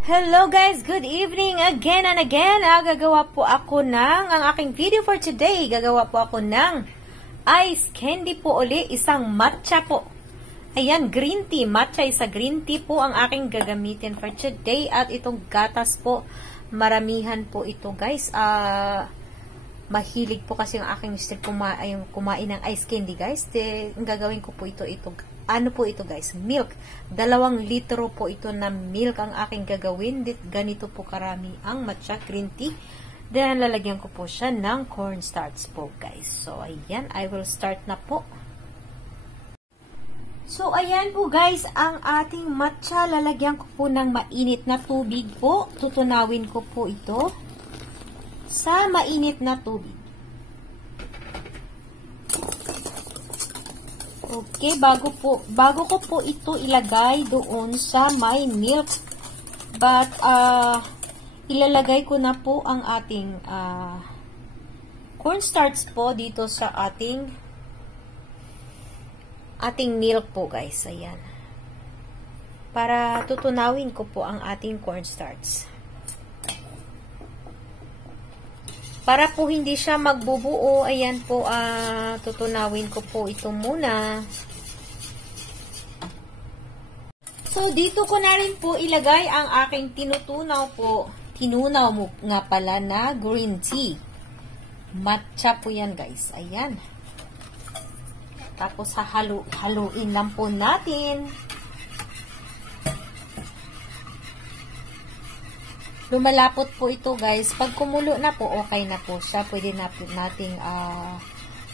Hello guys, good evening again and again. Gagawa po ako ang aking video for today. Gagawa po ako ng ice candy po uli, isang matcha po. Ayan, green tea. Matcha isa green tea po ang aking gagamitin for today. At itong gatas po, maramihan po ito guys. Mahilig po kasi yung aking mister kumain ng ice candy guys. Ang gagawin ko po ito ano po ito guys? Milk. 2 litro po ito na milk ang aking gagawin. Ganito po karami ang matcha green tea. Then lalagyan ko po siya ng cornstarch po guys. So ayan, I will start na po. So ayan po guys, ang ating matcha. Lalagyan ko po ng mainit na tubig po. Tutunawin ko po ito sa mainit na tubig. Okay, bago ko po ito ilagay doon sa my milk. But, ilalagay ko na po ang ating cornstarch po dito sa ating milk po guys. Ayan. Para tutunawin ko po ang ating cornstarch. Para po hindi siya magbubuo, ayan po, tutunawin ko po ito muna. So, dito ko na rin po ilagay ang aking tinutunaw po. Tinunaw mo nga pala na green tea. Matcha po yan, guys. Ayan. Tapos, haluin lang po natin. Lumalapot po ito guys. Pag kumulo na po, okay na po siya. Pwede na po nating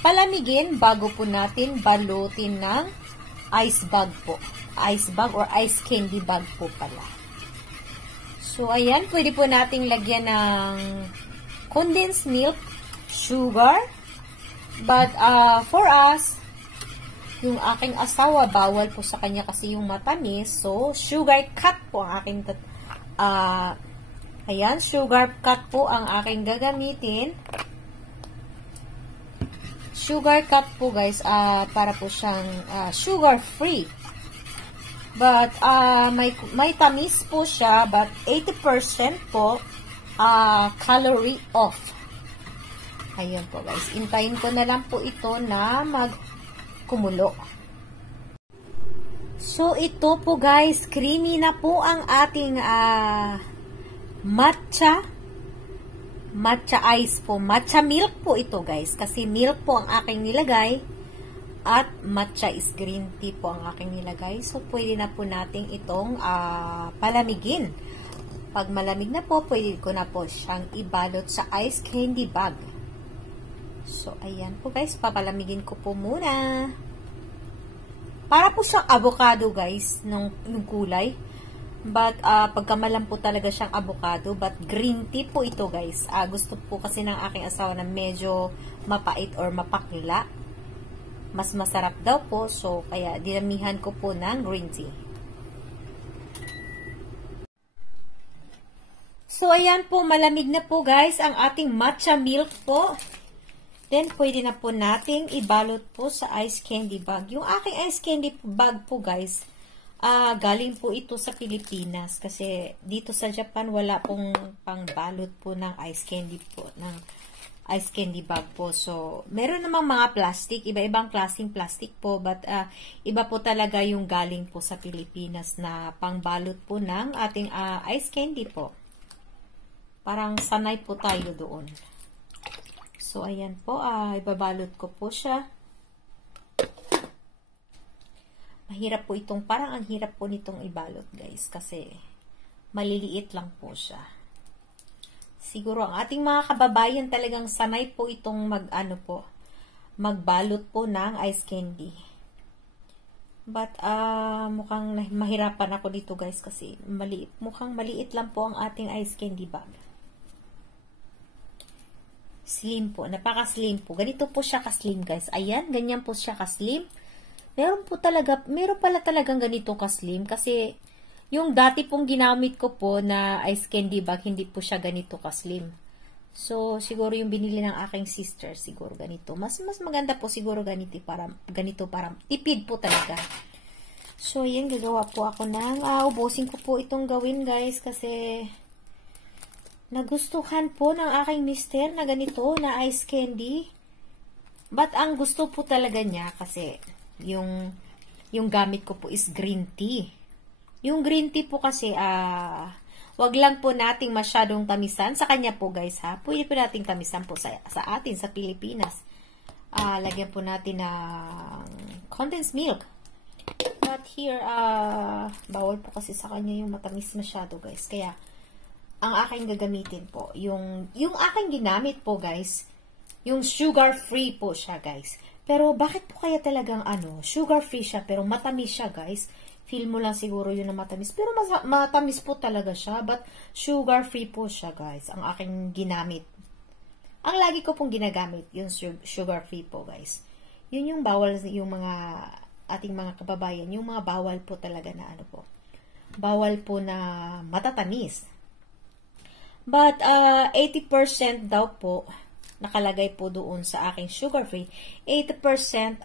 palamigin bago po natin balutin ng ice bag po. Ice bag or ice candy bag po pala. So, ayan. Pwede po nating lagyan ng condensed milk, sugar. But, for us, yung aking asawa, bawal po sa kanya kasi yung matamis. So, sugar cut po ang aking ayan, sugar cut po ang aking gagamitin. Sugar cut po guys, para po siyang sugar free. But, may tamis po siya, but 80% po calorie off. Ayan po guys, intayin ko na lang po ito na magkumulo. So, ito po guys, creamy na po ang ating matcha ice po. Matcha milk po ito guys. Kasi milk po ang aking nilagay. At matcha is green tea po ang aking nilagay. So, pwede na po natin itong palamigin. Pag malamig na po, pwede ko na po siyang ibalot sa ice candy bag. So, ayan po guys. Papalamigin ko po muna. Para po siyang avocado guys. Yung kulay. But, pagkamalam po talaga siyang avocado. But, green tea po ito, guys. Gusto po kasi ng aking asawa na medyo mapait or mapakla. Mas masarap daw po. So, kaya dinamihan ko po ng green tea. So, ayan po. Malamig na po, guys, ang ating matcha milk po. Then, pwede na po nating ibalot po sa ice candy bag. Yung aking ice candy bag po, guys, galing po ito sa Pilipinas kasi dito sa Japan wala pong pangbalot po ng ice candy po, ng ice candy bag po. So, meron namang mga plastic, iba-ibang klaseng plastic po, but iba po talaga yung galing po sa Pilipinas na pangbalot po ng ating ice candy po. Parang sanay po tayo doon. So, ayan po, ibabalot ko po siya. Mahirap po parang ang hirap po nitong ibalot guys, kasi maliliit lang po siya. Siguro ang ating mga kababayan talagang sanay po itong magbalot po ng ice candy. But, mukhang mahirapan ako dito guys, kasi mukhang maliit lang po ang ating ice candy bag. Slim po, napaka-slim po. Ganito po siya ka-slim guys. Ayan, ganyan po siya ka-slim. Meron pala talagang ganito ka-slim kasi yung dati pong ginamit ko po na ice candy bag, hindi po siya ganito ka-slim. So, siguro yung binili ng aking sister, siguro ganito. Mas maganda po siguro ganito para tipid po talaga. So, yan, gagawa po ako ng, ubusin ko po itong gawin, guys, kasi nagustuhan po ng aking mister na ganito, na ice candy. But, ang gusto po talaga niya, kasi, yung gamit ko po is green tea. Yung green tea po kasi, wag lang po nating masyadong tamisan. Sa kanya po, guys, ha. Pwede po nating tamisan po sa atin, sa Pilipinas. Lagyan po natin ng condensed milk. But here, bawal po kasi sa kanya yung matamis masyado, guys. Kaya, ang aking gagamitin po, yung aking ginamit po, guys, yung sugar-free po siya, guys. Pero, bakit po kaya talagang, sugar-free siya, pero matamis siya, guys? Feel mo lang siguro yun na matamis. Pero, matamis po talaga siya. But, sugar-free po siya, guys. Ang aking ginamit. Ang lagi ko pong ginagamit, yung sugar-free po, guys. Yun yung bawal, yung mga ating mga kababayan, yung mga bawal po talaga na po. Bawal po na matatamis. But, 80% daw po, nakalagay po doon sa aking sugar-free, 80%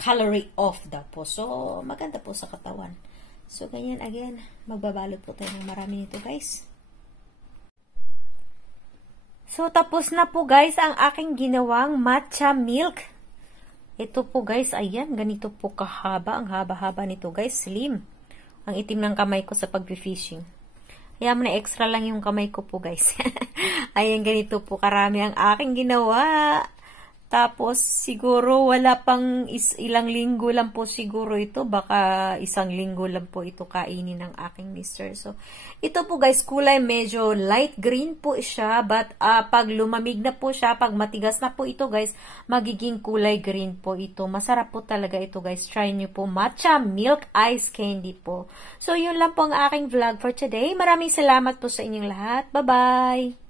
calorie off daw po. So, maganda po sa katawan. So, ganyan, again, magbabalot po tayo ng marami nito, guys. So, tapos na po, guys, ang aking ginawang matcha milk. Ito po, guys, ayan, ganito po kahaba. Ang haba-haba nito, guys, slim. Ang itim ng kamay ko sa pag-fishing. Kaya na extra lang yung kamay ko po, guys. Ayan, ganito po karami ang aking ginawa. Tapos, siguro, wala pang ilang linggo lang po siguro ito. Baka isang linggo lang po ito kainin ng aking mister. So, ito po, guys, kulay medyo light green po siya. But, pag lumamig na po siya, pag matigas na po ito, guys, magiging kulay green po ito. Masarap po talaga ito, guys. Try nyo po. Matcha milk ice candy po. So, yun lang po ang aking vlog for today. Maraming salamat po sa inyong lahat. Bye-bye!